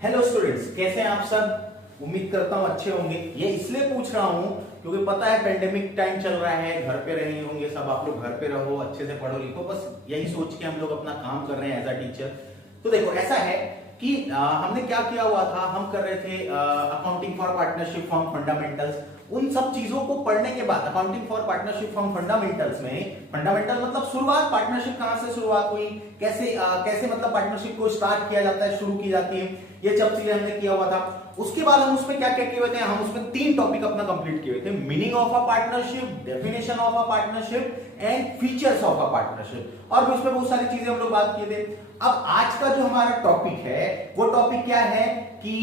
Hello students, कैसे हैं आप सब। उम्मीद करता हूं अच्छे होंगे। ये इसलिए पूछ रहा हूं क्योंकि पता है पेंडेमिक टाइम चल रहा है, घर पे रहे होंगे सब आप लोग। घर पे रहो, अच्छे से पढ़ो लिखो, बस यही सोच के हम लोग अपना काम कर रहे हैं एज अ टीचर। तो देखो ऐसा है कि हमने क्या किया हुआ था, हम कर रहे थे accounting for partnership form fundamentals. उन सब चीजों को पढ़ने के बाद accounting for partnership form fundamentals में, फंडामेंटल मतलब शुरुआत, पार्टनरशिप कहां से शुरुआत हुई, कैसे मतलब पार्टनरशिप को स्टार्ट किया जाता है, शुरू की जाती है, ये सब चीजें हमने किया हुआ था। उसके बाद हम उसमें क्या क्या किए हुए थे, हम उसमें 3 टॉपिक अपना कंप्लीट किए हुए थे। Meaning of a partnership, definition of a partnership and features of a partnership, और भी उसमें बहुत सारी चीजें हम लोग बात किए थे। अब आज का जो हमारा टॉपिक है वो टॉपिक क्या है कि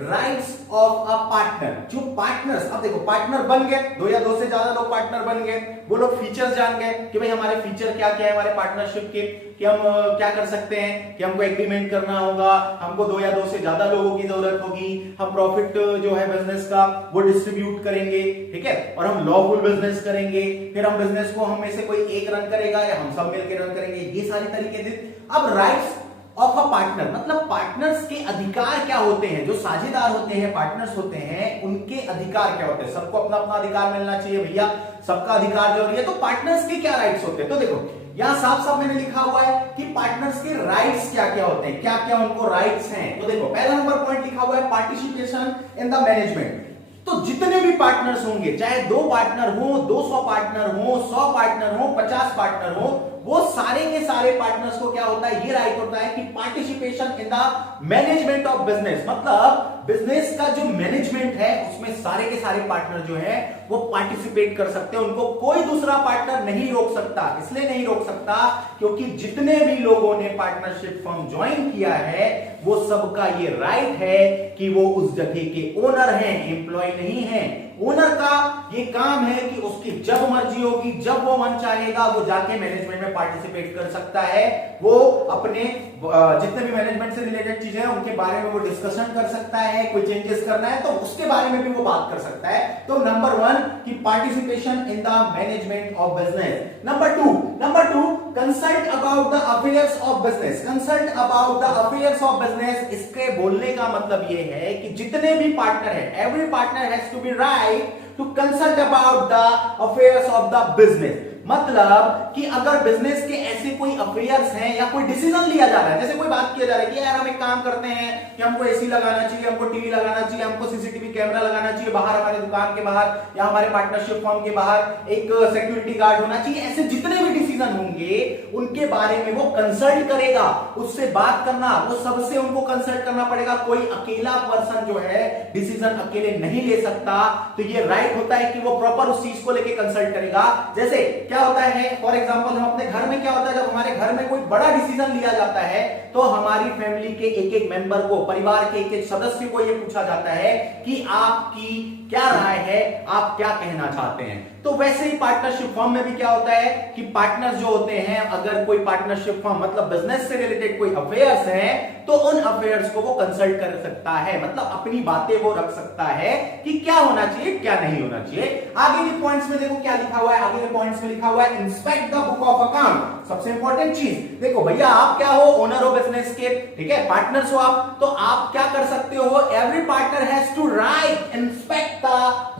राइट्स ऑफ अ पार्टनर। जो पार्टनर्स, अब देखो पार्टनर बन गए, 2 या 2 से ज्यादा लोग पार्टनर बन गए, वो लोग फीचर्स जान गए कि भाई हमारे फीचर क्या क्या है हमारे पार्टनरशिप के, कि हम क्या कर सकते हैं, कि हमको एग्रीमेंट करना होगा, हमको 2 या 2 से ज्यादा लोगों की जरूरत होगी, हम प्रॉफिट जो है बिजनेस का वो डिस्ट्रीब्यूट करेंगे, ठीक है, और हम लॉफुल बिजनेस करेंगे, फिर हम बिजनेस को हम में से कोई एक रन करेगा या हम सब मिलकर रन करेंगे, ये सारी तरीके थे। अब राइट्स ऑफ अ पार्टनर मतलब पार्टनर्स के अधिकार क्या होते हैं, जो साझेदार होते हैं, पार्टनर्स होते हैं, उनके अधिकार क्या होते हैं। सबको अपना अपना अधिकार मिलना चाहिए भैया, सबका अधिकार जरूरी है। तो पार्टनर्स के क्या राइट्स होते हैं, तो देखो यहां साफ साफ मैंने लिखा हुआ है कि पार्टनर्स के राइट्स क्या क्या होते हैं, क्या क्या उनको राइट्स हैं। तो देखो पहला नंबर पॉइंट लिखा हुआ है पार्टिसिपेशन इन द मैनेजमेंट। तो जितने भी पार्टनर्स होंगे, चाहे 2 पार्टनर हो, 200 पार्टनर हो, 100 पार्टनर हो, 50 पार्टनर हो, वो सारे के सारे पार्टनर्स को क्या होता है, ये राइट होता है कि participation in the management of business. मतलब बिजनेस का जो मैनेजमेंट है उसमें सारे के सारे पार्टनर जो है वो पार्टिसिपेट कर सकते हैं, उनको कोई दूसरा पार्टनर नहीं रोक सकता। इसलिए नहीं रोक सकता क्योंकि जितने भी लोगों ने पार्टनरशिप फर्म ज्वाइन किया है वो सबका ये राइट है कि वो उस जगह के ओनर हैं, एम्प्लॉय नहीं है। ओनर का ये काम है कि उसकी जब मर्जी होगी, जब वो मन चाहेगा, वो जाके मैनेजमेंट में पार्टिसिपेट कर सकता है। वो अपने जितने भी मैनेजमेंट से रिलेटेड चीजें हैं उनके बारे में वो डिस्कशन कर सकता है, कोई चेंजेस करना है तो उसके बारे में भी वो बात कर सकता है। तो नंबर 1 की participation in the management of business. Number 2 consult about the affairs of business. Consult about the affairs of business, इसके बोलने का मतलब ये है कि जितने भी पार्टनर है, every partner has to be right to consult about the affairs of the business. मतलब कि अगर बिजनेस के ऐसे कोई अफेयर्स हैं या कोई डिसीजन लिया जा रहा है, जैसे कोई बात किया जा रहा है कि यार हम एक काम करते हैं कि हमको एसी लगाना चाहिए, हमको टीवी लगाना चाहिए, हमको सीसीटीवी कैमरा लगाना चाहिए बाहर, हमारे दुकान के बाहर या हमारे पार्टनरशिप फर्म के बाहर एक सिक्योरिटी गार्ड होना चाहिए, ऐसे जितने भी डिसीजन होंगे उनके बारे में वो कंसल्ट करेगा, उससे बात करना, वो सबसे उनको कंसल्ट करना पड़ेगा। कोई अकेला पर्सन जो है डिसीजन अकेले नहीं ले सकता। तो ये राइट होता है कि वो प्रॉपर उस चीज को लेके कंसल्ट करेगा। जैसे क्या होता है, फॉर एग्जांपल हम अपने घर में क्या होता है, जब हमारे घर में कोई बड़ा डिसीजन लिया जाता है तो हमारी फैमिली के एक एक मेंबर को, परिवार के एक एक सदस्य को यह पूछा जाता है कि आपकी क्या राय है, आप क्या कहना चाहते हैं। तो वैसे ही पार्टनरशिप फर्म में भी क्या होता है कि पार्टनर्स जो होते हैं, अगर कोई पार्टनरशिप फर्म मतलब बिजनेस से रिलेटेड कोई अफेयर्स है तो उन अफेयर्स को वो कंसल्ट कर सकता है, मतलब अपनी बातें वो रख सकता है कि क्या होना चाहिए क्या नहीं होना चाहिए। आगे के पॉइंट्स में देखो क्या लिखा हुआ है, आगे के पॉइंट्स में लिखा हुआ है inspect the book of account. सबसे इंपॉर्टेंट चीज देखो भैया, आप क्या हो, ओनर हो बिजनेस के, ठीक है, पार्टनर्स हो आप, तो आप क्या कर सकते हो, every partner has to right inspect the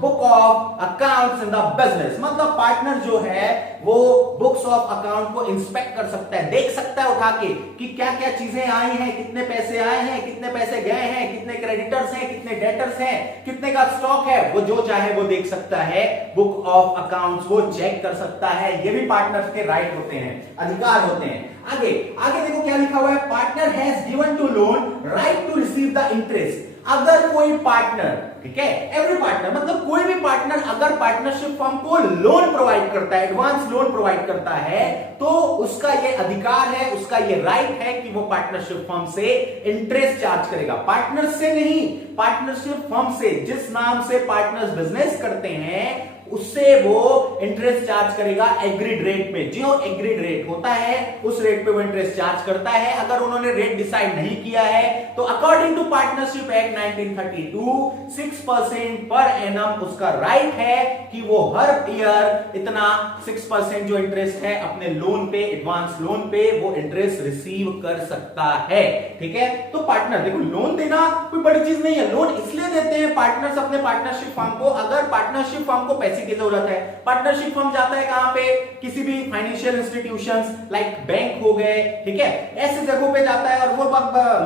book of accounts in the business. मतलब पार्टनर जो है वो बुक्स ऑफ अकाउंट को इंस्पेक्ट कर सकता है, देख सकता है उठा के कि क्या क्या चीजें आई हैं, कितने पैसे आए हैं, कितने पैसे गए हैं, कितने क्रेडिटर्स हैं, कितने डेटर्स हैं, कितने का स्टॉक है, वो जो चाहे वो देख सकता है। बुक ऑफ अकाउंट्स वो चेक कर सकता है। ये भी पार्टनर्स के राइट होते हैं, अधिकार होते हैं। आगे आगे देखो क्या लिखा हुआ है, partner has given to loan right to receive the interest. अगर कोई पार्टनर, ठीक है, एवरी पार्टनर मतलब कोई भी पार्टनर अगर पार्टनरशिप फर्म को लोन प्रोवाइड करता है, एडवांस लोन प्रोवाइड करता है, तो उसका ये अधिकार है, उसका ये राइट है कि वो पार्टनरशिप फर्म से इंटरेस्ट चार्ज करेगा। पार्टनर से नहीं, पार्टनरशिप फर्म से, जिस नाम से पार्टनर्स बिजनेस करते हैं उससे वो इंटरेस्ट चार्ज करेगा एग्रीड रेट में। जो एग्रीड रेट होता है उस रेट पे वो इंटरेस्ट चार्ज करता है। अगर उन्होंने रेट डिसाइड नहीं किया है तो according to partnership act 1932 6% per annum उसका राइट है कि वो हर ईयर इतना 6% जो इंटरेस्ट है अपने लोन पे, एडवांस लोन पे वो इंटरेस्ट रिसीव कर सकता है। ठीक है, तो पार्टनर देखो लोन देना कोई बड़ी चीज नहीं है। लोन इसलिए देते हैं पार्टनर्स अपने पार्टनरशिप फर्म को, अगर पार्टनरशिप फर्म को पैसे की जरूरत है। पार्टनरशिप फर्म जाता है कहां पे, किसी भी फाइनेंशियल इंस्टीट्यूशंस लाइक बैंक हो गए, ठीक है, ऐसे जगहों पे जाता है और वो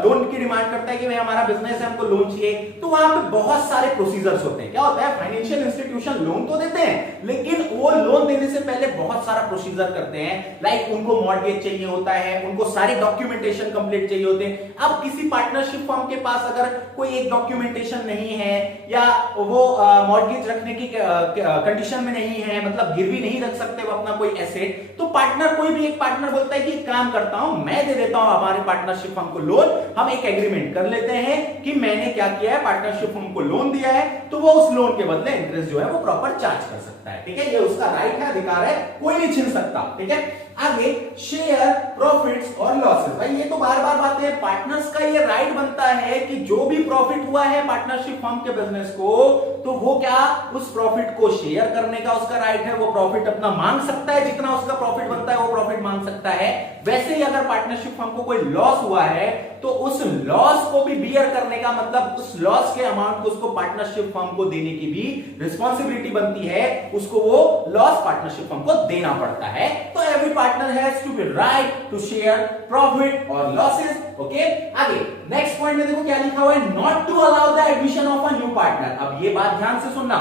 लोन की डिमांड करता है कि भाई हमारा बिजनेस है, हमको लोन चाहिए। तो वहां पे बहुत सारे प्रोसीजर्स होते हैं। क्या होता है, फाइनेंशियल इंस्टीट्यूशन लोन तो देते हैं लेकिन वो लोन देने से पहले बहुत सारा प्रोसीजर करते हैं। लाइक उनको मॉर्गेज चाहिए होता है, उनको सारे डॉक्यूमेंटेशन कंप्लीट चाहिए होते हैं। अब किसी पार्टनरशिप फर्म के पास अगर कोई एक डॉक्यूमेंटेशन नहीं है या वो मॉर्गेज रखने की कंडीशन में नहीं है, मतलब गिरवी नहीं रख सकते वो अपना कोई एसेट, तो पार्टनर, कोई भी एक पार्टनर बोलता है कि काम करता हूं, मैं दे देता हूं हमारे पार्टनरशिप फर्म को लोन। हम एक एग्रीमेंट कर लेते हैं कि मैंने क्या किया है, पार्टनरशिप फर्म को लोन दिया है, तो वो उस लोन के बदले इंटरेस्ट जो है वो प्रॉपर चार्ज कर सकता है। ठीक है, ये उसका राइट है, अधिकार है, कोई नहीं छीन सकता। ठीक है, आगे शेयर प्रॉफिट्स और लॉसेस। भाई ये तो बार बार बातें, पार्टनर्स का ये राइट बनता है कि जो भी प्रॉफिट हुआ है पार्टनरशिप फर्म के बिजनेस को, तो वो क्या, उस प्रॉफिट को शेयर करने का उसका राइट है। वो प्रॉफिट अपना मांग सकता है, जितना उसका प्रॉफिट बनता है वो प्रॉफिट मांग सकता है। वैसे ही अगर पार्टनरशिप फर्म को कोई लॉस हुआ है तो उस लॉस को भी बियर करने का, मतलब उस लॉस के अमाउंट को उसको पार्टनरशिप फर्म को देने की भी रिस्पॉन्सिबिलिटी बनती है, उसको वो लॉस पार्टनरशिप फर्म को देना पड़ता है। तो every partner has to be right to share profit और लॉसेस। ओके, आगे नेक्स्ट पॉइंट में देखो क्या लिखा हुआ है, not to allow the admission of a new partner. अब ये बात ध्यान से सुनना,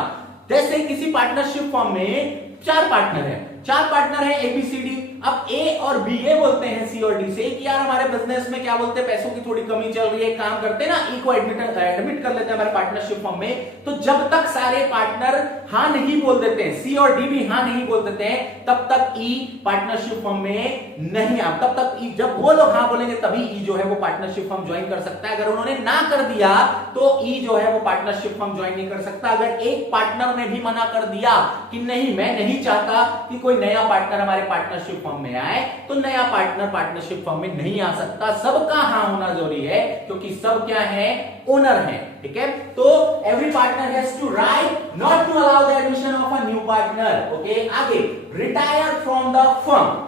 जैसे किसी पार्टनरशिप फर्म में 4 पार्टनर है, 4 पार्टनर है ABCD। अब A और B ये बोलते हैं C और D से कि यार हमारे बिजनेस में क्या बोलते हैं, पैसों की थोड़ी कमी चल रही है, काम करते हैं ना, E को एडमिट कर लेते हैं हमारे पार्टनरशिप फर्म में। तो जब तक सारे पार्टनर हां नहीं बोल देते हैं, C और D भी हां नहीं बोल देते हैं, तब तक E पार्टनरशिप फर्म में नहीं आ, तब तक E, जब वो लोग हां बोलेंगे तभी E जो है वो पार्टनरशिप फर्म ज्वाइन कर सकता है। अगर उन्होंने ना कर दिया तो E जो है वो पार्टनरशिप फर्म ज्वाइन नहीं कर सकता। अगर एक पार्टनर ने भी मना कर दिया कि नहीं, मैं नहीं चाहता कि कोई नया पार्टनर हमारे पार्टनरशिप फर्म में आए, तो नया पार्टनर पार्टनरशिप फर्म में नहीं आ सकता। सबका हां होना जरूरी है क्योंकि सब क्या है, ओनर है। ठीक है, तो every partner has to right not to allow the admission of a new partner. Okay, आगे रिटायर फ्रॉम द फर्म।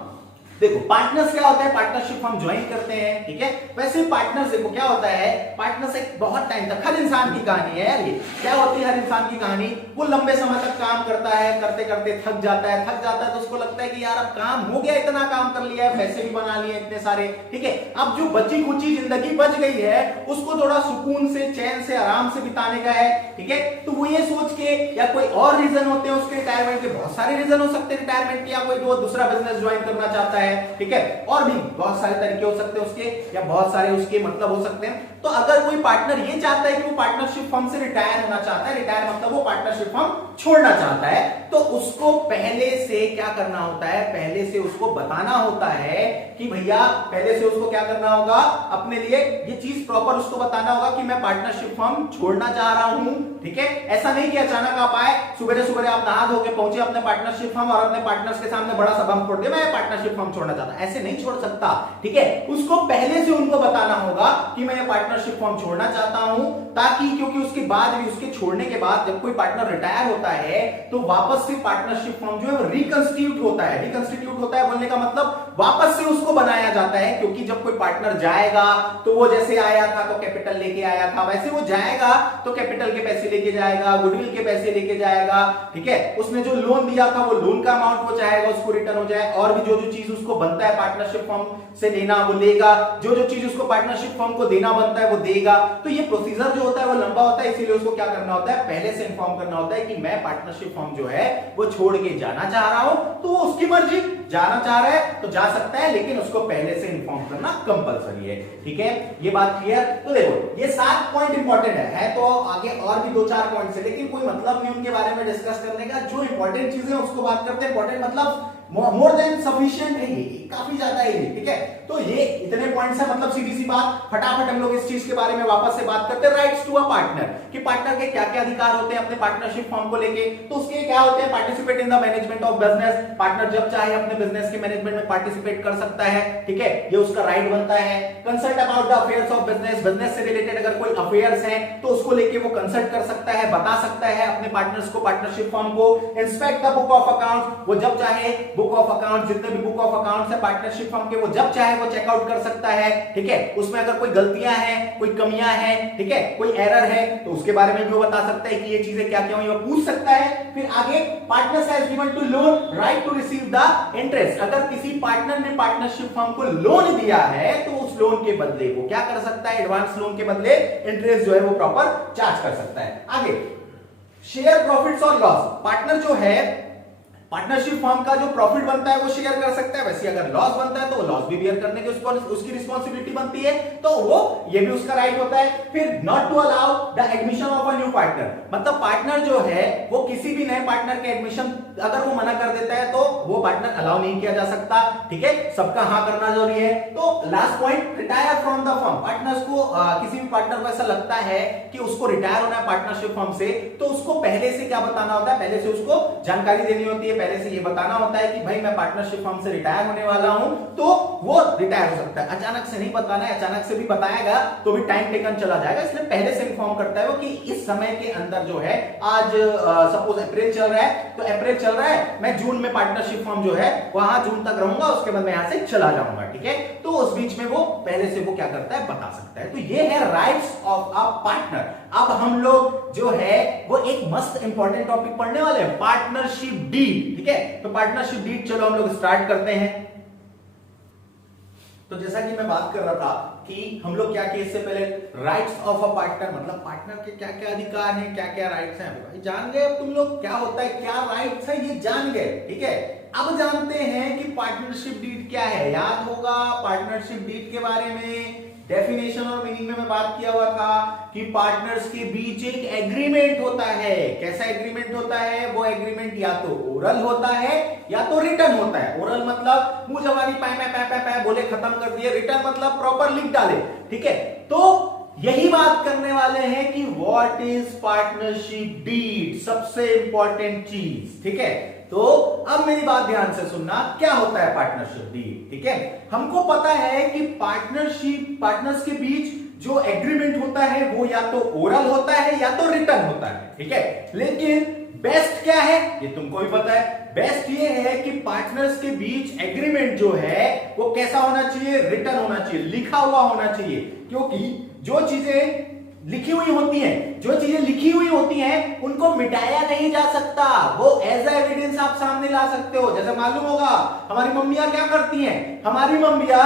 देखो पार्टनर्स क्या होता है, पार्टनरशिप हम ज्वाइन करते हैं। ठीक है, वैसे पार्टनर्स देखो क्या होता है, पार्टनर्स एक बहुत टाइम तक, हर इंसान की कहानी है यार ये, क्या होती है हर इंसान की कहानी, वो लंबे समय तक काम करता है, करते करते थक जाता है तो उसको लगता है कि यार अब काम हो गया, इतना काम कर लिया है, पैसे भी बना लिए इतने सारे, ठीक है, अब जो बची कुची जिंदगी बच गई है उसको थोड़ा सुकून से, चैन से, आराम से बिताने का है। ठीक है, तो वो ये सोच के, या कोई और रीजन होते हैं उसके रिटायरमेंट के, बहुत सारे रीजन हो सकते हैं रिटायरमेंट के, या कोई दूसरा बिजनेस ज्वाइन करना चाहता है, ठीक है, और भी बहुत सारे तरीके हो सकते हैं उसके, या बहुत सारे उसके मतलब हो सकते हैं। तो अगर कोई पार्टनर ये चाहता है कि वो पार्टनरशिप फर्म से रिटायर होना चाहता है, रिटायर मतलब वो पार्टनरशिप फर्म छोड़ना चाहता है, तो उसको पहले से क्या करना होता है, पहले से उसको बताना होता है कि भैया, पहले से उसको क्या करना होगा, अपने लिए ये चीज प्रॉपर उसको बताना होगा कि मैं पार्टनरशिप फर्म छोड़ना चाह रहा हूं। ठीक है, ऐसा नहीं कि अचानक आप आए, सुबह सुबह आप नहा धो के पहुंचे अपने पार्टनरशिप फर्म और अपने पार्टनर्स के सामने बड़ा सा बम फोड़ दिया, मैं पार्टनरशिप फर्म छोड़ना चाहता, ऐसे नहीं छोड़ सकता। ठीक है, उसको पहले से उनको बताना होगा कि मैं ये पार्टनरशिप फर्म छोड़ना चाहता हूं, ताकि, क्योंकि उसके बाद भी, उसके छोड़ने के बाद जब कोई पार्टनर रिटायर होता है तो वापस से पार्टनरशिप फर्म जो है वो रिकंस्टिट्यूट होता है। रिकंस्टिट्यूट होता है बोलने का मतलब वापस से उसको बनाया जाता है, क्योंकि जब कोई पार्टनर जाएगा तो वो जैसे आया था तो कैपिटल लेके आया था, वैसे वो जाएगा तो कैपिटल के पैसे लेके जाएगा, गुडविल के पैसे लेके जाएगा। ठीक है, उसने जो लोन दिया था वो लोन का अमाउंट वो चाहेगा उसको रिटर्न हो जाए, और भी जो जो चीज उसको बनता है पार्टनरशिप फर्म से लेना वो लेगा, जो जो चीज उसको पार्टनरशिप फर्म को देना बनता है वो देगा। तो ये प्रोसीजर जो होता है वो लंबा होता है, इसीलिए उसको क्या करना होता है, पहले से इन्फॉर्म करना होता है कि मैं पार्टनरशिप फर्म जो है वो छोड़ के जाना चाह रहा हूं। तो वो उसकी मर्जी, जाना चाह रहा है तो जा सकता है, लेकिन उसको पहले से इन्फॉर्म करना कंपलसरी है। ठीक है, ये बात क्लियर। तो देखो ये 7 पॉइंट इंपॉर्टेंट है तो आगे और भी 2-4 पॉइंट्स है, लेकिन कोई मतलब नहीं उनके बारे में डिस्कस करने का। जो इंपॉर्टेंट चीजें उसको बात करते हैं, इंपॉर्टेंट मतलब मोर देन सफिशिएंट है, ये काफी ज्यादा है ये, ठीक है। तो ये इतने पॉइंट्स है, मतलब सीधी सी बात, फटाफट हम लोग इस चीज के बारे में वापस से बात करते हैं। राइट्स टू अ पार्टनर, कि पार्टनर के क्या क्या अधिकार होते हैं अपने पार्टनरशिप फॉर्म को लेके। तो उसके क्या होते हैं, participate in the management of business, partner जब चाहे अपने बिजनेस के मैनेजमेंट में पार्टिसिपेट कर सकता है, ठीक है, ये उसका राइट बनता है। Consult about the affairs of business, business से रिलेटेड अगर कोई अफेयर्स हैं तो उसको लेके वो कंसल्ट कर सकता है, बता सकता है अपने पार्टनर्स को, पार्टनरशिप फॉर्म को। Inspect the book of accounts, वो जब चाहे बुक ऑफ अकाउंट, जितने भी बुक ऑफ अकाउंट्स है पार्टनरशिप फॉर्म के, वो जब चाहे वो चेकआउट कर सकता है, ठीक है। उसमें अगर कोई गलतियां हैं, कोई कमियां हैं, ठीक है, कोई एरर है तो उसके बारे में भी वो बता सकता है कि ये चीजें क्या क्या हुई, वो पूछ सकता है। फिर आगे, partners has given to loan right to receive the interest, अगर किसी पार्टनर ने पार्टनरशिप फॉर्म को लोन दिया है तो उस लोन के बदले वो क्या कर सकता है, एडवांस लोन के बदले इंटरेस्ट जो है वो प्रॉपर चार्ज कर सकता है। आगे, शेयर प्रॉफिट्स और लॉस, पार्टनर जो है पार्टनरशिप फर्म का जो प्रॉफिट बनता है वो शेयर कर सकता है, वैसे अगर लॉस बनता है तो वो लॉस भी बेयर करने की उसकी रिस्पॉन्सिबिलिटी बनती है, तो वो ये भी उसका राइट होता है। फिर not to allow the admission of a new partner, मतलब पार्टनर जो है वो किसी भी नए पार्टनर के एडमिशन अगर वो मना कर देता है तो वो पार्टनर अलाउ नहीं किया जा सकता, ठीक है, सबका हाँ करना जरूरी है। तो last point, retire from the firm, partners को किसी भी पार्टनर को ऐसा लगता है कि उसको रिटायर होना है पार्टनरशिप फर्म से, तो उसको पहले से क्या बताना होता है, पहले से उसको जानकारी देनी होती है, पहले से ये बताना होता है कि भाई मैं पार्टनरशिप फर्म से रिटायर होने वाला हूं, तो वो रिटायर हो सकता है। अचानक से नहीं बताना है, अचानक से भी बताएगा तो भी टाइम टेकन चला जाएगा, इसलिए पहले से इन्फॉर्म करता है वो कि इस समय के अंदर जो है, आज सपोज अप्रैल चल रहा है तो अप्रैल चल रहा है, मैं जून में पार्टनरशिप फर्म जो है वहां जून तक रहूंगा, उसके बाद मैं यहां से चला जाऊंगा, ठीक है। तो उस बीच में वो पहले से वो क्या करता है, बता सकता है। तो ये है राइट्स ऑफ अ पार्टनर। अब हम लोग जो है वो एक मस्त इंपॉर्टेंट टॉपिक पढ़ने वाले हैं, पार्टनरशिप डीड, ठीक है। तो पार्टनरशिप डीड चलो हम लोग स्टार्ट करते हैं। तो जैसा कि मैं बात कर रहा था कि हम लोग क्या किए इससे पहले, राइट्स ऑफ अ पार्टनर, मतलब पार्टनर के क्या क्या अधिकार हैं, क्या क्या राइट्स हैं, भाई जान गए अब तुम लोग क्या होता है, क्या राइट्स है, ये जान गए, ठीक है। अब जानते हैं कि पार्टनरशिप डीड क्या है। याद होगा पार्टनरशिप डीड के बारे में डेफिनेशन और मीनिंग में मैं बात किया हुआ था कि पार्टनर्स के बीच एक एग्रीमेंट होता है। कैसा एग्रीमेंट होता है, वो एग्रीमेंट या तो ओरल होता है या तो रिटन होता है। ओरल मतलब मुंह जवानी पै बोले खत्म कर दिए, रिटन मतलब प्रॉपर लिख डाले, ठीक है। तो यही बात करने वाले हैं कि व्हाट इज पार्टनरशिप डीड, सबसे इंपॉर्टेंट चीज, ठीक है। तो अब मेरी बात ध्यान से सुनना, क्या होता है पार्टनरशिप डीड, ठीक है। हमको पता है कि पार्टनर्स के बीच जो एग्रीमेंट होता है वो या तो ओरल होता है या तो रिटन होता है, ठीक है। लेकिन बेस्ट क्या है, ये तुमको भी पता है, बेस्ट ये है कि पार्टनर्स के बीच एग्रीमेंट जो है वो कैसा होना चाहिए, रिटन होना चाहिए, लिखा हुआ होना चाहिए। क्योंकि जो चीजें लिखी हुई होती हैं उनको मिटाया नहीं जा सकता, वो एज ए एविडेंस आप सामने ला सकते हो। जैसे मालूम होगा हमारी मम्मियां क्या करती हैं, हमारी मम्मियां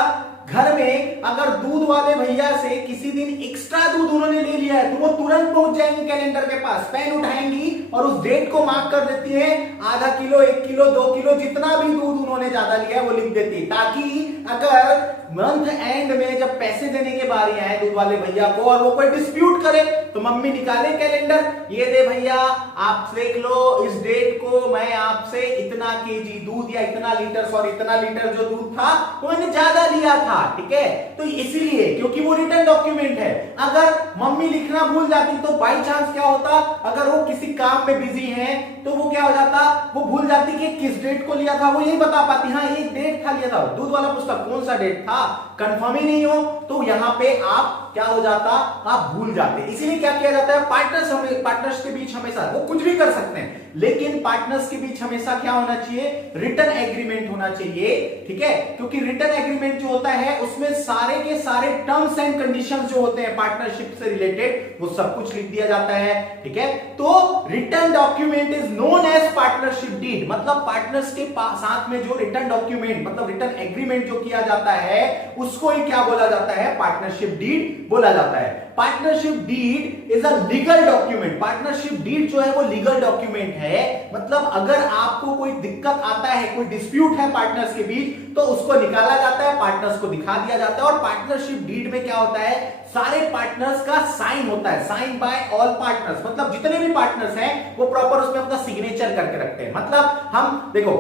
घर में अगर दूध वाले भैया से किसी दिन एक्स्ट्रा दूध उन्होंने ले लिया है तो वो तुरंत पहुंच जाएंगी कैलेंडर के पास, पेन उठाएंगी और उस डेट को मार्क कर देती है, आधा किलो, 1 किलो, 2 किलो, जितना भी दूध उन्होंने ज्यादा लिया है वो लिख देती है, ताकि अगर मंथ एंड में जब पैसे देने की बारी आए दूध वाले भैया को और वो कोई डिस्प्यूट करे तो मम्मी निकाले कैलेंडर, ये दे भैया आप देख लो इस डेट को मैं आपसे इतना केजी दूध या इतना लीटर जो दूध था वो मैंने ज्यादा लिया था, ठीक है। तो इसीलिए क्योंकि वो रिटन डॉक्यूमेंट है, अगर मम्मी लिखना भूल जाती तो बाई चांस क्या होता, अगर वो किसी काम में बिजी हैं तो वो क्या हो जाता, वो भूल जाती कि किस डेट को लिया था, वो यही बता पाती हाँ एक डेट था लिया था, दूध वाला पूछता कौन सा डेट था, कंफर्म ही नहीं हो तो यहां पे आप क्या हो जाता, आप भूल जाते। इसीलिए क्या किया जाता है, पार्टनर्स के बीच हमेशा वो कुछ भी कर सकते हैं लेकिन पार्टनर्स के बीच हमेशा क्या होना चाहिए, रिटन एग्रीमेंट होना चाहिए, ठीक है। क्योंकि रिटन एग्रीमेंट जो होता है उसमें सारे के सारे टर्म्स एंड कंडीशंस जो होते हैं पार्टनरशिप से रिलेटेड वो सब कुछ लिख दिया जाता है, ठीक है। तो written document is known as partnership deed, मतलब पार्टनर्स के साथ में जो रिटन डॉक्यूमेंट मतलब रिटन एग्रीमेंट जो किया जाता है उसको ही क्या बोला जाता है, पार्टनरशिप डीड बोला जाता है। Partnership deed is a legal document, partnership deed जो है वो लीगल डॉक्यूमेंट है, मतलब अगर आपको कोई दिक्कत आता है, कोई डिस्प्यूट है पार्टनर्स के बीच तो उसको निकाला जाता है, पार्टनर्स को दिखा दिया जाता है। और पार्टनरशिप डीड में क्या होता है, सारे पार्टनर्स का साइन होता है, साइन बाय ऑल पार्टनर्स, मतलब जितने भी पार्टनर्स हैं वो प्रॉपर उसमें अपना सिग्नेचर करके रखते हैं। मतलब हम देखो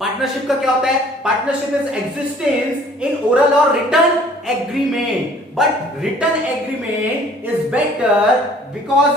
पार्टनरशिप का क्या होता है? Partnership is existence in oral और written agreement, but written agreement is better because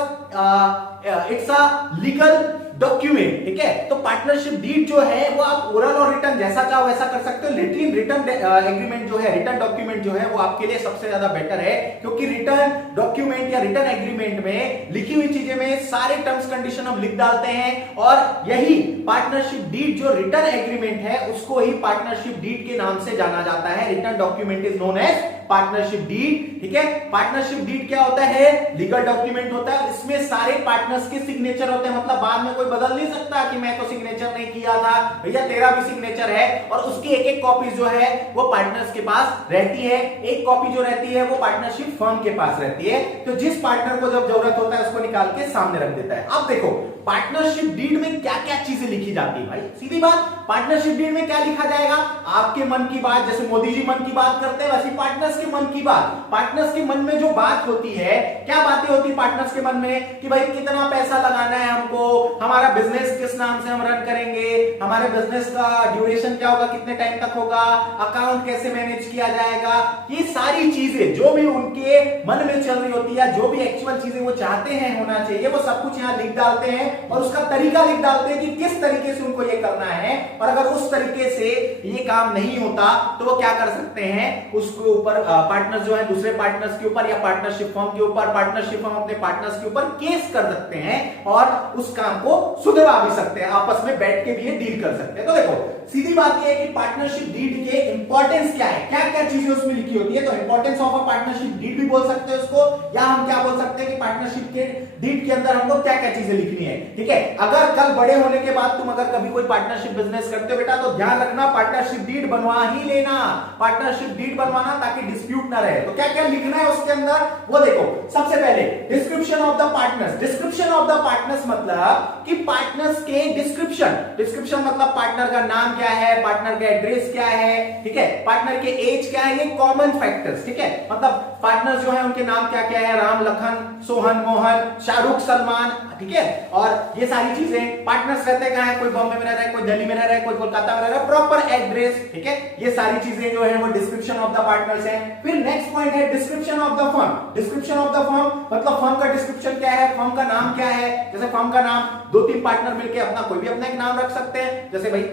it's a legal document, ठीक है। तो पार्टनरशिप डीड जो है वो आप ओरल और रिटन जैसा चाहो वैसा कर सकते हो, लेकिन रिटन एग्रीमेंट जो है, रिटन डॉक्यूमेंट जो है वो आपके लिए सबसे ज्यादा बेटर है, क्योंकि रिटन डॉक्यूमेंट या रिटन एग्रीमेंट में लिखी हुई चीजें में सारे टर्म्स कंडीशन हम लिख डालते हैं, और यही पार्टनरशिप डीड जो रिटन एग्रीमेंट है उसको ही पार्टनरशिप डीड के नाम से जाना जाता है। Written document is known as partnership deed, ठीक है। पार्टनरशिप डीड क्या होता है? लीगल डॉक्यूमेंट होता है, इसमें सारे पार्टनर्स के सिग्नेचर होते हैं, मतलब बाद में कोई बदल नहीं सकता कि मैं तो सिग्नेचर नहीं किया था, भैया तेरा भी सिग्नेचर है, और उसकी एक एक कॉपी जो है वो पार्टनर्स के पास रहती है, एक कॉपी जो रहती है वो पार्टनरशिप फर्म के पास रहती है। तो जिस पार्टनर को जब जरूरत होता है उसको निकाल के सामने रख देता है। अब देखो पार्टनरशिप डीड में क्या क्या चीजें लिखी जाती है भाई, सीधी बात, पार्टनरशिप डीड में क्या लिखा जाएगा? आपके मन की बात, जैसे मोदी जी मन की बात करते हैं वैसे पार्टनर्स के मन की बात, पार्टनर्स के मन में जो बात होती है, क्या बातें होती है पार्टनर्स के मन में, कि भाई कितना पैसा लगाना है हमको, हमारा बिजनेस किस नाम से हम रन करेंगे, हमारे बिजनेस का ड्यूरेशन क्या होगा, कितने टाइम तक होगा, अकाउंट कैसे मैनेज किया जाएगा, ये सारी चीजें जो भी उनके मन में चल रही होती है, जो भी एक्चुअल चीजें वो चाहते हैं होना चाहिए, वो सब कुछ यहाँ लिख डालते हैं, और उसका तरीका लिख डालते हैं कि किस तरीके से उनको ये करना है, और अगर उस तरीके से ये काम नहीं होता तो वो क्या कर सकते हैं, उसके ऊपर पार्टनर्स जो है दूसरे पार्टनर्स के ऊपर या पार्टनरशिप फर्म के ऊपर, पार्टनरशिप फर्म अपने पार्टनर्स के ऊपर केस कर सकते हैं और उस काम को सुधरवा भी सकते हैं, आपस में बैठ के भी ये डील कर सकते हैं। तो देखो सीधी बात ये है कि पार्टनरशिप डीड के इंपॉर्टेंस क्या है, क्या क्या चीजें उसमें लिखी होती है। तो importance of a partnership deed भी बोल सकते हैं उसको, या हम क्या बोल सकते हैं कि पार्टनरशिप के डीड के अंदर हमको क्या क्या चीजें लिखनी है, ठीक है। अगर कल बड़े होने के बाद तुम अगर कभी कोई पार्टनरशिप बिजनेस करते हो बेटा, तो ध्यान रखना पार्टनरशिप डीड बनवा ही लेना, पार्टनरशिप डीड बनवाना, ताकि डिस्प्यूट ना रहे। तो क्या क्या लिखना है उसके अंदर वो देखो। सबसे पहले description of the partners, description of the partners मतलब कि पार्टनर्स के डिस्क्रिप्शन, डिस्क्रिप्शन मतलब पार्टनर का नाम क्या है, पार्टनर का एड्रेस क्या है, ठीक है, पार्टनर के एज क्या है, ये कॉमन फैक्टर्स, ठीक है। मतलब पार्टनर्स जो है उनके नाम क्या क्या है, राम, लखन, सोहन, मोहन, शाहरुख, सलमान, ठीक है, और ये सारी चीजें। पार्टनर्स रहते कहां है, कोई बॉम्बे में रह रहा है, कोई दिल्ली में रह रहा है, कोई कोलकाता में रह रहा है, प्रॉपर एड्रेस, ठीक है। ये सारी चीजें जो है वो डिस्क्रिप्शन ऑफ द पार्टनर्स है। फिर नेक्स्ट पॉइंट है description of the firm, description of the firm मतलब फर्म का डिस्क्रिप्शन क्या है, फर्म का नाम क्या है। जैसे फर्म का नाम दो तीन पार्टनर मिलकर अपना कोई भी अपना एक नाम रख सकते हैं, जैसे भाई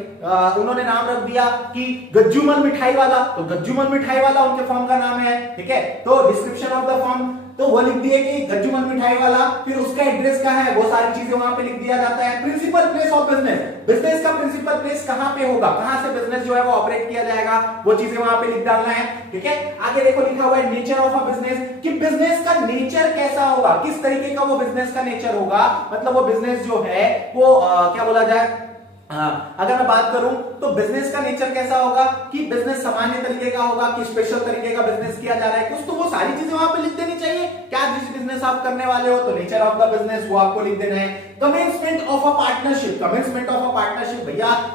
उन्होंने नाम रख दिया कि गज्जूमल मिठाई वाला, तो गज्जूमल मिठाई वाला उनके फर्म का नाम है, ठीक है। तो डिस्क्रिप्शन ऑफ द फर्म तो वो लिख दिए कि गज्जूमल मिठाई वाला, फिर उसका एड्रेस क्या है, वो सारी चीजें वहां पे लिख दिया जाता है। Principal place of business, business का प्रिंसिपल प्लेस कहां पे होगा, कहां से बिजनेस जो है वो ऑपरेट किया जाएगा, वो चीजें वहां पे लिख डालना है, ठीक है। आगे देखो लिखा हुआ है नेचर ऑफ अ बिजनेस, कि बिजनेस का नेचर कैसा होगा, किस तरीके का वो बिजनेस का नेचर होगा, मतलब वो बिजनेस जो है वो क्या बोला जाए, अगर मैं बात करूं तो बिजनेस का नेचर कैसा होगा, कि बिजनेस सामान्य तरीके का होगा कि स्पेशल तरीके का बिजनेस किया जा रहा है कुछ, तो वो सारी चीजें वहां पे लिख देनी चाहिए। क्या जिस बिजनेस आप करने वाले हो, तो नेचर ऑफ द बिजनेस वो आपको लिख देना है। Commencement of a partnership, commencement of a partnership,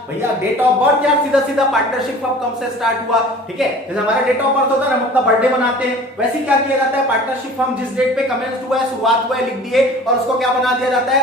भैया डेट ऑफ बर्थ या सीधा सीधा पार्टनरशिप कब से स्टार्ट हुआ, ठीक है। जैसे हमारा डेट ऑफ बर्थ होता है हम अपना बर्थडे मनाते हैं, वैसे क्या किया जाता है, पार्टनरशिप फर्म जिस डेट पे कमेंस हुआ है, शुरुआत हुआ है, लिख दिए, और उसको क्या बना दिया जाता है,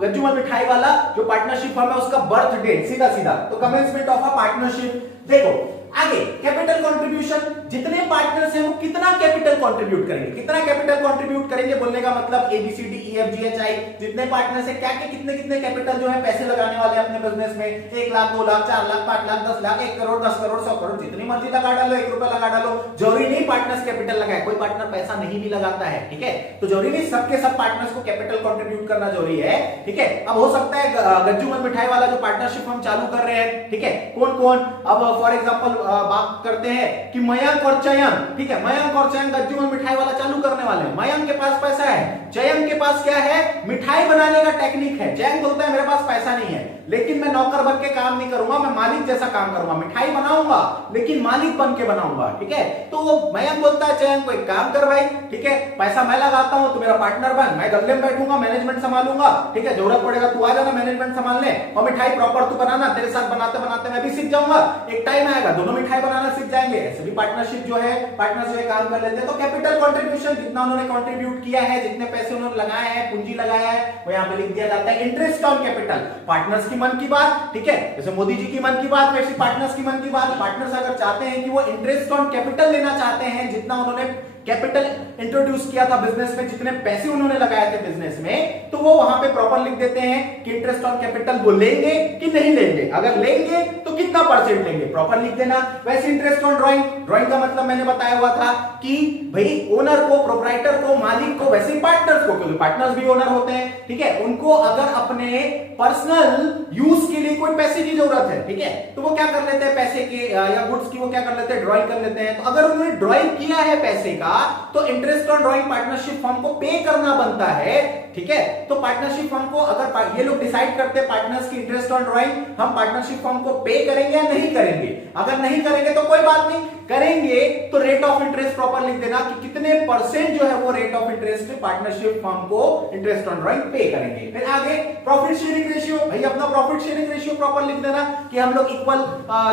गज्जूमल मिठाई वाला जो पार्टनरशिप फर्म है उसका बर्थ डेट, सीधा सीधा। तो कमेंसमेंट ऑफ अ पार्टनरशिप। देखो आगे कैपिटल कंट्रीब्यूशन, जितने पार्टनर्स हैं वो कितना कैपिटल कंट्रीब्यूट करेंगे, कितना कैपिटल कंट्रीब्यूट करेंगे बोलने का मतलब ABCDEFGHI जितने पार्टनर्स हैं क्या क्या कितने कितने कैपिटल जो है पैसे लगाने वाले हैं अपने बिजनेस में, 1 लाख 2 लाख 4 लाख 5 लाख 10 लाख 1 करोड़ 10 करोड़ 100 करोड़ जितनी मर्जी लगा डालो, 1 रुपया लगा डालो, जरूरी नहीं पार्टनर्स कैपिटल लगाए, कोई पार्टनर पैसा नहीं भी लगाता है, ठीक है। तो जरूरी नहीं सबके सब पार्टनर्स को कैपिटल कंट्रीब्यूट करना जरूरी है, ठीक है। अब हो सकता है गज्जूमल मिठाई वाला जो पार्टनरशिप हम चालू कर रहे हैं, ठीक है, कौन कौन, अब फॉर एग्जांपल बात करते हैं कि मयंक और चयन, ठीक है, मयंक और चयन गज्जूमल मिठाई वाला चालू करने वाले हैं। मयंक के पास पैसा है, चयन के पास क्या है, मिठाई बनाने का टेक्निक है। चयन बोलता है मेरे पास पैसा नहीं है, लेकिन मैं नौकर बन के काम नहीं करूंगा, मैं मालिक जैसा काम करूंगा, मिठाई बनाऊंगा लेकिन मालिक बन के बनाऊंगा, ठीक है। तो मयंक बोलता है चयन को एक काम कर भाई, ठीक है, पैसा मैं लगाता हूं, तो मेरा पार्टनर बन, मैं गल्ले में बैठूंगा, मैनेजमेंट संभालूंगा, ठीक है, जरूरत पड़ेगा तू आ जाना मैनेजमेंट संभालने, और मिठाई प्रॉपर तू बनाना, तेरे साथ बनाते बनाते मैं भी सीख जाऊंगा, एक टाइम आएगा दोनों मिठाई बनाना सीख जाएंगे। ऐसे भी पार्टनरशिप जो है पार्टनर जो है काम कर लेते हैं। तो कैपिटल कंट्रीब्यूशन जितना उन्होंने कंट्रीब्यूट किया है, जितने पैसे उन्होंने लगाए हैं, पूंजी लगाया है, वो यहाँ पे लिख दिया जाता है इंटरेस्ट ऑन कैपिटल। पार्टनर्स की मन की बात, ठीक है, जैसे मोदी जी की मन की बात वैसे पार्टनर्स की मन की बात। पार्टनर्स अगर चाहते हैं कि वो इंटरेस्ट ऑन कैपिटल लेना चाहते हैं, जितना उन्होंने कैपिटल इंट्रोड्यूस किया था बिजनेस में, जितने पैसे उन्होंने लगाए थे बिजनेस में, तो वो वहां पे प्रॉपर लिख देते हैं कि इंटरेस्ट ऑन कैपिटल वो लेंगे कि नहीं लेंगे, अगर लेंगे तो कितना परसेंट लेंगे, प्रॉपर लिख देना। वैसे इंटरेस्ट ऑन ड्राइंग, ड्राइंग का मतलब मैंने बताया हुआ था कि भाई ओनर को, प्रोप्राइटर को, मालिक को, वैसे पार्टनर्स को, क्योंकि पार्टनर्स भी ओनर होते हैं, ठीक है, उनको अगर अपने पर्सनल यूज के लिए कोई पैसे की जरूरत है, ठीक है, तो वो क्या कर लेते हैं, पैसे के या गुड्स की वो क्या कर लेते हैं, ड्राइंग कर लेते हैं। तो अगर उन्होंने ड्राइंग किया है पैसे का, तो interest on drawing partnership firm को पे करना बनता है, ठीक है। तो पार्टनरशिप फर्म को अगर ये लोग डिसाइड करते हैं पार्टनर्स की इंटरेस्ट ऑन ड्राइंग, हम पार्टनरशिप फर्म को पे करेंगे या नहीं करेंगे। अगर नहीं करेंगे तो कोई बात नहीं, करेंगे तो रेट ऑफ इंटरेस्ट प्रॉपर लिख देना कि कितने परसेंट जो है वो rate of interest partnership firm को इंटरेस्ट ऑन ड्राइंग पे करेंगे। फिर आगे प्रॉफिट शेयरिंग रेशियो, भाई अपना प्रॉफिट शेयरिंग रेशियो प्रॉपर लिख देना कि हम लोग इक्वल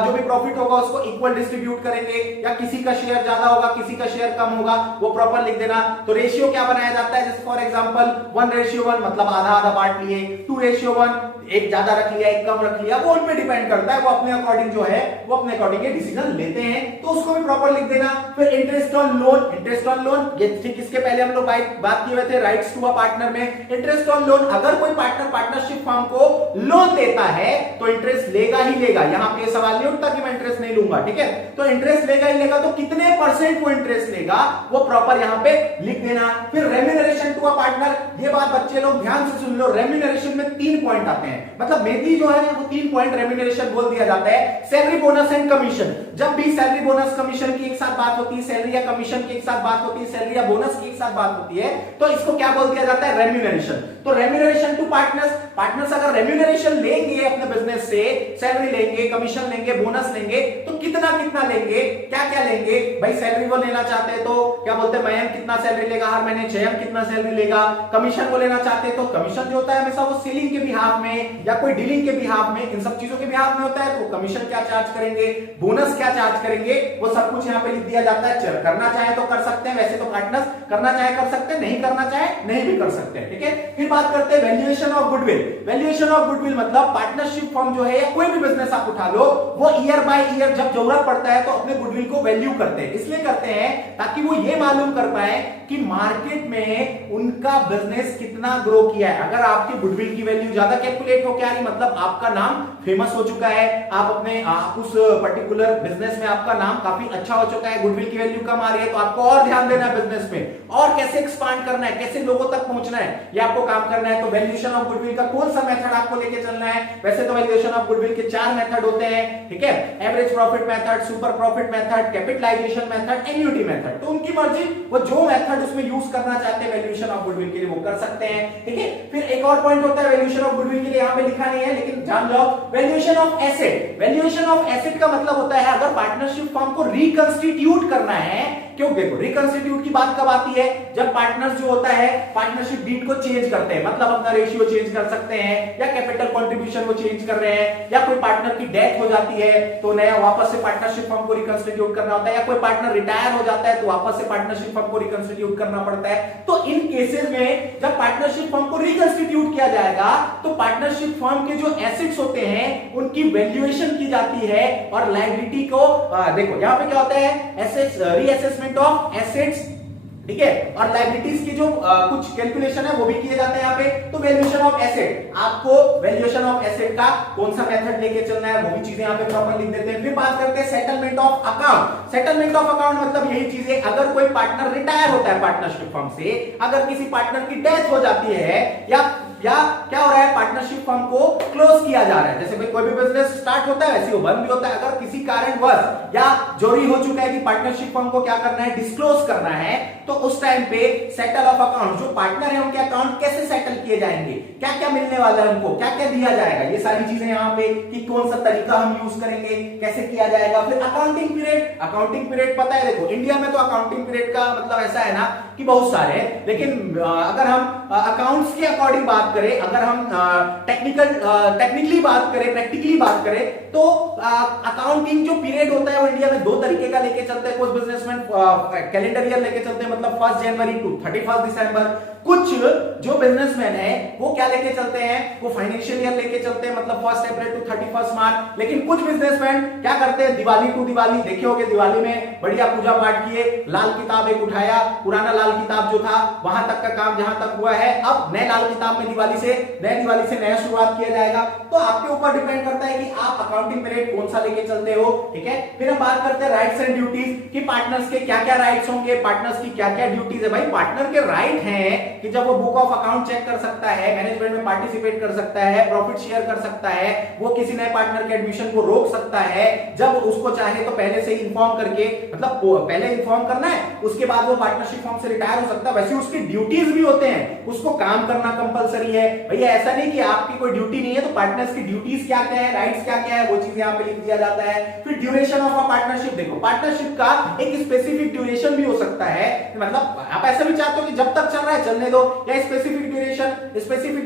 जो भी प्रॉफिट होगा उसको इक्वल डिस्ट्रीब्यूट करेंगे, या किसी का शेयर ज्यादा होगा किसी का शेयर कम होगा, वो प्रॉपर लिख देना। तो रेशियो क्या बनाया जाता है, जैसे फॉर एग्जांपल 1:1 मतलब आधा आधा बांट लिए, 2:1 एक ज्यादा रख लिया एक कम रख लिया, वो उन पे डिपेंड करता है, वो अपने अकॉर्डिंग जो है वो अपने अकॉर्डिंग ये डिसीजन लेते हैं, तो उसको भी प्रॉपर लिख देना। फिर interest on loan, interest on loan ये ठीक इसके पहले हम लोग बात किए हुए थे राइट्स टू अ पार्टनर में। इंटरेस्ट ऑन लोन, अगर कोई पार्टनर पार्टनरशिप फर्म को लोन देता है तो इंटरेस्ट लेगा ही लेगा, यहां पे सवाल नहीं उठता कि मैं इंटरेस्ट नहीं लूंगा, ठीक है, तो इंटरेस्ट लेगा ही लेगा। तो कितने परसेंट वो इंटरेस्ट लेगा वो प्रॉपर यहां पे लिख देना। फिर रेम्यूनरेशन टू अ पार्टनर, ये बात बच्चे लोग ध्यान से सुन लो, रेम्यूनरेशन में 3 पॉइंट आते हैं, मतलब मेथी जो है वो 3 पॉइंट रेम्यूनरेशन बोल दिया जाता है। सैलरी बोनस एंड कमीशन, जब भी सैलरी बोनस कमीशन की एक साथ बात होती है, सैलरी या कमीशन की एक साथ बात होती है, सैलरी या बोनस की एक साथ बात होती है, तो इसको क्या बोल दिया जाता है, रेम्यूनरेशन। तो रेम्यूनरेशन टू पार्टनर्स, पार्टनर्स अगर रेम्यूनरेशन लेंगे अपने बिजनेस से, सैलरी लेंगे, कमीशन लेंगे, बोनस लेंगे, तो कितना कितना लेंगे, क्या क्या लेंगे। भाई सैलरी वो लेना चाहते हैं तो क्या बोलते हैं, मयंक कितना सैलरी लेगा हर महीने, जयंत कितना सैलरी लेगा। कमीशन वो लेना चाहते हैं तो कमीशन जो होता है हमेशा वो सेलिंग के बिहाफ में या कोई डीलिंग के बिहाफ में, इन सब चीजों के बिहाफ में होता है, तो कमीशन क्या चार्ज करेंगे, बोनस क्या चार्ज करेंगे, वो सब कुछ यहाँ पे लिख दिया जाता है। करना चाहे तो कर सकते हैं, वैसे तो पार्टनर्स करना चाहे कर सकते हैं, नहीं करना चाहे नहीं भी कर सकते हैं, ठीक है। फिर बात करते हैं valuation of goodwill. Valuation of goodwill मतलब पार्टनरशिप फर्म जो है या कोई भी बिजनेस आप उठा लो, वो ईयर बाय ईयर जब जरूरत पड़ता है तो अपने गुडविल को वैल्यू करते हैं। इसलिए करते हैं ताकि वो ये मालूम कर पाए कि मार्केट में उनका बिजनेस कितना ग्रो किया है। अगर आपकी गुडविल की वैल्यू ज्यादा कैलकुलेट हो, क्या नहीं मतलब आपका नाम फेमस हो चुका है, आप उस पर्टिकुलर बिजनेस में आपका नाम काफी अच्छा हो चुका है, गुडविल की वैल्यू कम आ रही है, तो आपको और ध्यान देना है बिजनेस में, और कैसे एक्सपांड करना है, कैसे लोगों तक पहुंचना है, ये आपको काम करना है। तो वैल्यूएशन ऑफ गुडविल का कौन सा मेथड आपको लेके चलना है, वैसे तो वैल्यूएशन ऑफ गुडविल के 4 मेथड होते हैं, ठीक है, average profit method, super profit method, capitalisation method, annuity method. तो उनकी मर्जी, वो जो मेथड उसमें यूज करना चाहते हैं वैल्यूएशन ऑफ गुडविल के लिए वो कर सकते हैं, ठीक है। फिर एक और पॉइंट होता है वैल्यूएशन ऑफ गुडविल के लिए, यहां पे लिखा नहीं है लेकिन जान जाओ, valuation of asset. Valuation of asset का मतलब होता है अगर पार्टनरशिप फर्म को रिकंस्टिट्यूट करना है, क्यों, देखो रिकंस्टिट्यूट की बात कब आती है, जब पार्टनर्स जो होता है पार्टनरशिप डीड को चेंज करते हैं, मतलब अपना रेशियो चेंज कर सकते हैं, या कैपिटल कंट्रीब्यूशन को चेंज कर रहे हैं, या कोई पार्टनर की डेथ हो जाती है तो नया वापस से पार्टनरशिप फर्म को रिकंस्टिट्यूट करना होता है, या कोई पार्टनर रिटायर हो जाता है तो वापस से पार्टनरशिप फर्म को रिकंस्टिट्यूट करना पड़ता है। तो इन केसेस में जब पार्टनरशिप फर्म को रिकंस्टिट्यूट किया जाएगा तो पार्टनरशिप फर्म के जो एसेट्स होते हैं उनकी वैल्यूएशन की जाती है, और लायबिलिटी को देखो यहां पे क्या होता है, एसेट्स, रीअसेसमेंट ऑफ एसेट्स, ठीक है, और लायबिलिटीज की जो कुछ कैलकुलेशन है वो भी किए जाते हैं यहाँ पे। तो वैल्यूएशन ऑफ एसेट, आपको वैल्यूएशन ऑफ एसेट का कौन सा मेथड लेके चलना है वो भी चीजें यहाँ पे प्रॉपर लिख देते हैं। फिर बात करते हैं settlement of account. Settlement of account मतलब यही चीज है, अगर कोई पार्टनर रिटायर होता है पार्टनरशिप फर्म से, अगर किसी पार्टनर की डेथ हो जाती है, या क्या हो रहा है, पार्टनरशिप फर्म को क्लोज किया जा रहा है, जैसे कोई भी बिजनेस स्टार्ट होता है वैसे वो बंद भी होता है, अगर किसी कारणवश या जरूरी हो चुका है कि पार्टनरशिप फर्म को क्या करना है, डिस्क्लोज करना है, तो उस टाइम पे सेटल ऑफ अकाउंट, जो पार्टनर है उनके अकाउंट कैसे सेटल किए जाएंगे, क्या क्या मिलने वाला है उनको, क्या क्या दिया जाएगा, ये सारी चीजें यहाँ पे कि कौन सा तरीका हम यूज करेंगे, कैसे किया जाएगा। फिर अकाउंटिंग पीरियड, अकाउंटिंग पीरियड पता है, देखो इंडिया में तो अकाउंटिंग पीरियड का मतलब ऐसा है ना कि बहुत सारे हैं, लेकिन अगर हम अकाउंट्स के अकॉर्डिंग बात बात करें, अगर हम टेक्निकली बात करें, प्रैक्टिकली बात करें, तो अकाउंटिंग जो पीरियड होता है वो इंडिया में 2 तरीके का लेके चलते हैं। कुछ बिजनेसमैन कैलेंडर ईयर लेके चलते हैं, मतलब 1 जनवरी टू 31 दिसंबर। कुछ जो बिजनेसमैन है वो क्या लेके चलते हैं, वो फाइनेंशियल ईयर लेके चलते हैं, मतलब 1 अप्रैल टू 31 मार्च। लेकिन कुछ बिजनेसमैन क्या करते हैं, दिवाली टू दिवाली। देखे होंगे दिवाली में बढ़िया पूजा पाठ किए, लाल किताब एक उठाया, पुराना लाल किताब जो था वहां तक का काम जहां तक हुआ है, अब नए लाल किताब में दिवाली से नया शुरुआत किया जाएगा। तो आपके ऊपर डिपेंड करता है कि आप अकाउंटिंग पीरियड कौन सा लेके चलते हो, ठीक है। फिर हम बात करते हैं राइट्स एंड ड्यूटीज कि पार्टनर्स के क्या क्या राइट्स होंगे, पार्टनर्स की क्या क्या ड्यूटीज है। भाई पार्टनर के राइट है कि जब वो बुक ऑफ अकाउंट चेक कर सकता है, मैनेजमेंट में पार्टिसिपेट कर सकता है, प्रॉफिट शेयर कर सकता है, वो किसी नए पार्टनर के एडमिशन को रोक सकता है जब उसको चाहे, तो पहले से इन्फॉर्म करके, मतलब पहले इन्फॉर्म करना है, उसके बाद वो पार्टनरशिप फॉर्म से रिटायर हो सकता है। वैसे उसकी ड्यूटीज भी होते हैं, उसको काम करना कंपलसरी है। भैया ऐसा नहीं कि आपकी कोई ड्यूटी नहीं है, तो पार्टनर्स की ड्यूटीज क्या क्या है, राइट्स क्या क्या है, वो चीज यहाँ पे लिख दिया जाता है। फिर ड्यूरेशन ऑफ अ पार्टनरशिप, देखो पार्टनरशिप का एक स्पेसिफिक ड्यूरेशन भी हो सकता है, मतलब आप ऐसा भी चाहते हो कि जब तक चल रहा है चलने दो, या स्पेसिफिक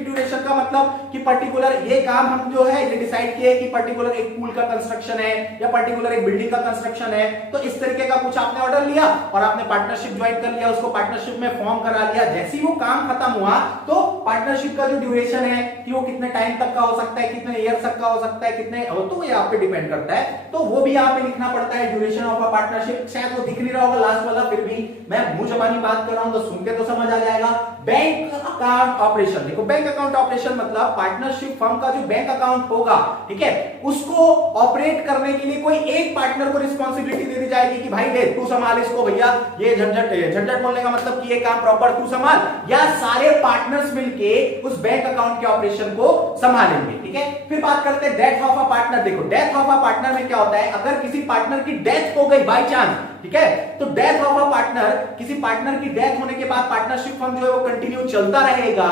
ड्यूरेशन का मतलब कि पर्टिकुलर ये काम हम जो है ये डिसाइड किए कि पर्टिकुलर एक पूल का कंस्ट्रक्शन है या पर्टिकुलर एक बिल्डिंग का कंस्ट्रक्शन है, तो इस तरीके का कुछ आपने ऑर्डर लिया और आपने पार्टनरशिप ज्वाइन कर लिया, उसको पार्टनरशिप में फॉर्म करा लिया। जैसे ही वो काम खत्म हुआ तो पार्टनरशिप का जो ड्यूरेशन है कि वो कितने टाइम तक का हो सकता है, कितने ईयर तक का हो सकता है, कितने, तो ये आप पे डिपेंड करता है, तो वो भी यहाँ पे लिखना पड़ता है, ड्यूरेशन ऑफ अ पार्टनरशिप। शायद वो दिख नहीं रहा होगा लास्ट वाला, फिर भी मैं मुंह जबानी बात कर रहा हूं तो सुन के तो समझ आ जाएगा। बैंक अकाउंट ऑपरेशन, देखो बैंक अकाउंट ऑपरेशन मतलब पार्टनरशिप फर्म का जो बैंक अकाउंट होगा, ठीक है, उसको ऑपरेट करने के लिए कोई एक पार्टनर को रिस्पांसिबिलिटी दे दी जाएगी कि भाई देख तू संभाल इसको, भैया ये झंझट बोलने का मतलब कि ये काम प्रॉपर तू संभाल, या सारे पार्टनर्स मिलके उस बैंक अकाउंट के ऑपरेशन को संभालेंगे, ठीक है। फिर बात करते हैं डेथ ऑफ अ पार्टनर। देखो डेथ ऑफ अ पार्टनर में क्या होता है, अगर किसी पार्टनर की डेथ हो गई बाय चांस, ठीक है, तो डेथ ऑफ अ पार्टनर, किसी पार्टनर की डेथ होने के बाद पार्टनरशिप फर्म जो है वो कंटिन्यू चलता रहेगा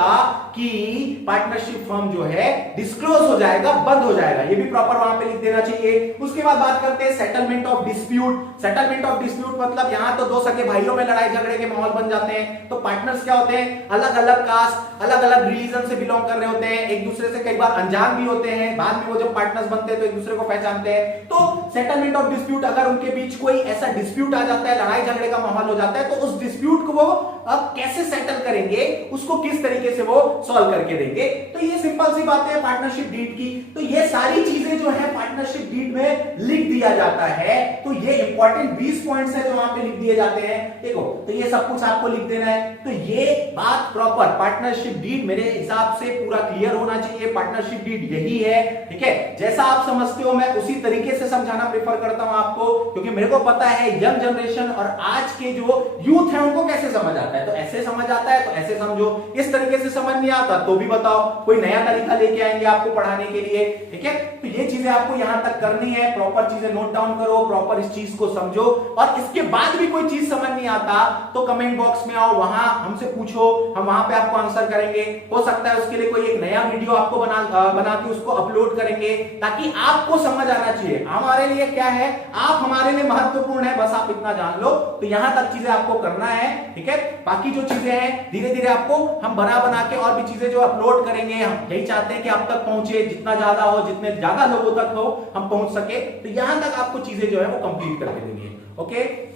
कि पार्टनरशिप फर्म जो है डिस्क्लोज हो जाएगा, बंद हो जाएगा, ये भी प्रॉपर वहां पे लिख देना चाहिए। उसके बाद बात करते हैं settlement of dispute. Settlement of dispute मतलब यहां तो दो सगे भाइयों में लड़ाई झगड़े के माहौल बन जाते हैं, तो पार्टनर्स क्या होते हैं, अलग अलग कास्ट, अलग अलग रिलीजन से बिलोंग कर रहे होते हैं, एक दूसरे से कई बार अनजान भी होते हैं, बाद में वो जब पार्टनर्स बनते हैं तो एक दूसरे को पहचानते हैं। तो सेटलमेंट ऑफ डिस्प्यूट, अगर उनके बीच कोई ऐसा डिस्प्यूट आ जाता है, लड़ाई झगड़े का माहौल हो जाता है, तो उस डिस्प्यूट को वो अब कैसे सेटल करेंगे, उसको किस तरीके से वो सॉल्व करके देंगे। तो ये सिंपल सी बातें हैं पार्टनरशिप डीड की। तो ये सारी चीजें जो है पार्टनरशिप डीड में लिख दिया जाता है। तो ये इंपॉर्टेंट 20 पॉइंट्स है जो वहां पे लिख दिए जाते हैं। देखो तो ये सब कुछ आपको लिख देना है। तो ये बात प्रॉपर पार्टनरशिप डीड मेरे हिसाब से पूरा क्लियर होना चाहिए। पार्टनरशिप डीड यही है, ठीक है, जैसा आप समझते हो मैं उसी तरीके से समझाना प्रेफर करता हूं आपको, क्योंकि मेरे को पता है यंग जनरेशन और आज के जो यूथ है उनको कैसे समझ आता है। तो ऐसे समझ आता है तो ऐसे समझो, इस तरीके से समझ नहीं आता तो भी बताओ, कोई नया तरीका लेके आएंगे आपको पढ़ाने के लिए, ठीक है। तो ये चीजें आपको यहां तक करनी है, प्रॉपर चीजें नोट डाउन करो, प्रॉपर इस चीज को समझो, और इसके बाद भी कोई चीज समझ नहीं आता तो कमेंट बॉक्स में आओ, वहां हमसे पूछो, हम वहां पे आपको आंसर करेंगे। हो सकता है उसके लिए कोई एक नया वीडियो आपको बना के उसको अपलोड करेंगे, ताकि आपको समझ आना चाहिए। हमारे लिए क्या है, आप हमारे लिए महत्वपूर्ण है, बस आप इतना जान लो। तो यहां तक चीजें आपको करना है, ठीक है। बाकी जो चीजें हैं धीरे धीरे आपको हम बना के और भी चीजें जो अपलोड करेंगे, हम यही चाहते हैं कि आप तक पहुंचे, जितना ज्यादा हो, जितने ज्यादा लोगों तक हो हम पहुंच सके। तो यहां तक आपको चीजें जो है वो कंप्लीट करके देंगे। ओके।